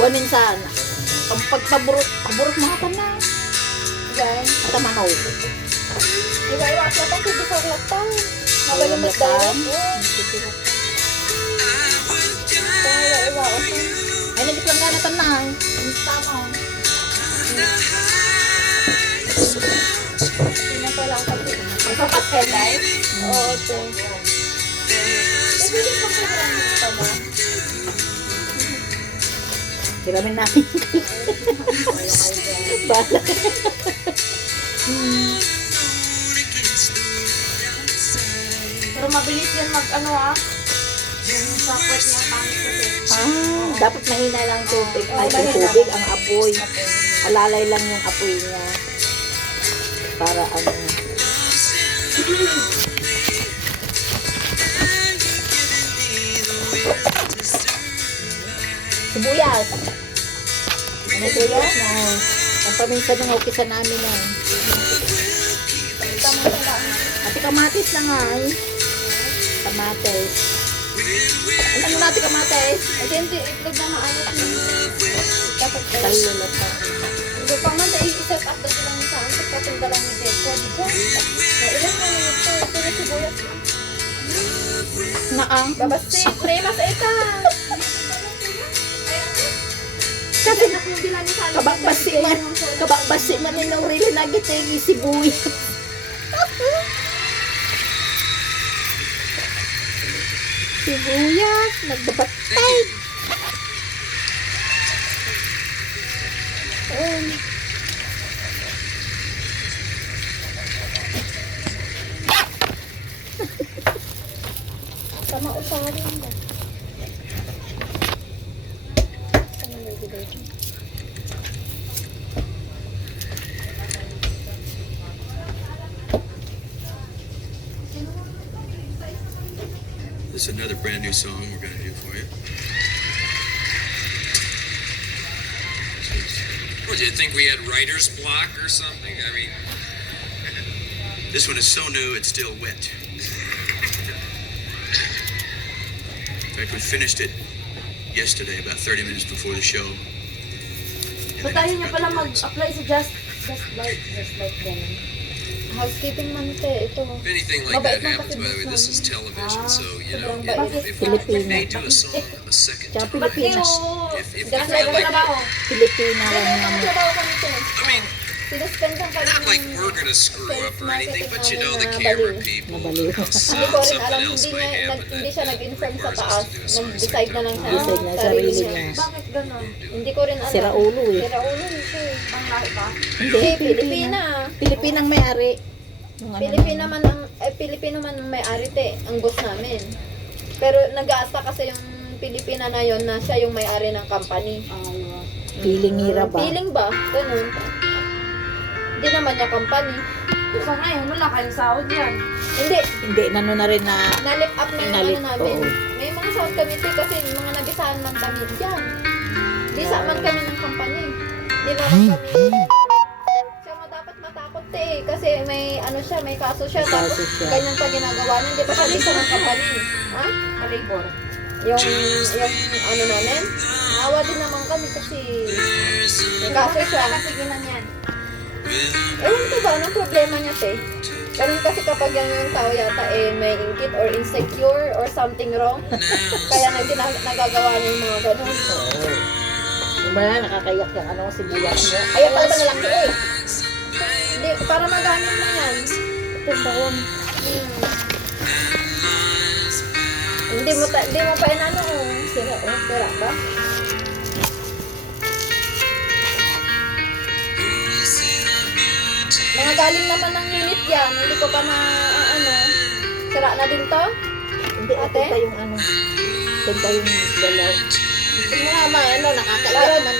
Wanin sana. Ang pagpaburot mga tanan. Diyan. At manaw. Iwa-iwa sa tang sige sa laktan. Magalamot daw. Iwa-iwa. Ay, nagiplang ka na tanan. Tama. Hindi na lang kasi. Magpapasel ay? Oo, ito. Hindi ko kailangan ito ba? Hiramin namin. Bala. Pero mabilis yan mag-ano yung support niya pangit kasi. Dapat mahina lang tubig. Ay, yung tubig, ang apoy. Alalay lang yung apoy niya. Para ano. Sibuyas. Ano sibuyas? No. Ang paminsan ng ukisa namin na. Tama na lang. Ate kamatis na nga eh. Kamatis. Ano natin kamatis? Ay, hindi. Itlog na maanot mo. Talula pa. Hindi pa man dahil i-set up dito lang sa antik katong dalang ni Deco. Dito. Ilan na nito. Ito na sibuyas. Naang. Babasti. Prema sa ita. Kasi Kabakbasi kabakbasi man yung really nagitegi sibuyas. Sibuyas, nagbabatay. Tama usarin mo. This is another brand new song we're going to do for you. What, do you think we had writer's block or something? I mean, This one is so new, it's still wet. In fact, we finished it yesterday, about 30 minutes before the show. Batahin niya pala mag-apply sa Just like them. Housekeeping man ito. if anything like Mabait that lang happens, kasi by the way, minsan. this is television, so, you know, sobrang bait. if Filipino. we may do a song a second Tsaka time. Pilipinas. If Just I like like- trabaho. Pilipina lang Ganun ang naman. trabaho ko nito. I mean, Sinuspendan ka not like we're gonna screw up or anything, but you know, the camera people, you know, Hindi ko rin something alam, else might happen. hindi siya nag-inform sa requires us taas. to do a song Nag-decide na lang siya. Decide na sarili niya. Bakit gano'n? Hindi ko rin alam. Sira ulo eh. Sira ulo siya. Ang lahi ba? Hindi, Pilipina. Pilipinang may-ari. Yung ano Pilipina naman. man ang Pilipino man ang may-ari te, ang boss namin. Pero nag-aasta kasi yung Pilipina na yon na siya yung may-ari ng company. Feeling hira ba? Feeling ba? Ganun. Hindi naman niya company. Sa ngayon, wala kayong sahod yan. Hindi. Hindi, nano na rin na Na-lift up na yung Na-lift, ano namin. oo. May mga sound committee kasi mga nabisahan man kami dyan. Bisa man kami ng company. Di ba man kami... Siya mo dapat matakot kasi may ano siya, may kaso siya. May Tapos kaso siya. ganyan pa ginagawa niya. Di ba siya bisa ng company? Ha? Malibor. Yung ano namin? Naawa din naman kami kasi may kaso siya. Kasi ginanyan. Ewan ko ba, anong problema niya, te? Ganun kasi kapag yung tao yata may inggit or insecure or something wrong. Kaya nagagawa niya yung mga ganun. yung ba nakakayak yung ano, sibuyas mo. Ayaw pala ba nalaki eh? Hindi, para magamit na yan. Ito baon. Hindi mo pa inano sira ba? Mga galing naman ng unit yan, hindi ko pa ano. Sira na din to? Hindi, Ate? ito yung ano. Ito yung dalaw. Hindi mo nga ano, nakakaiyak man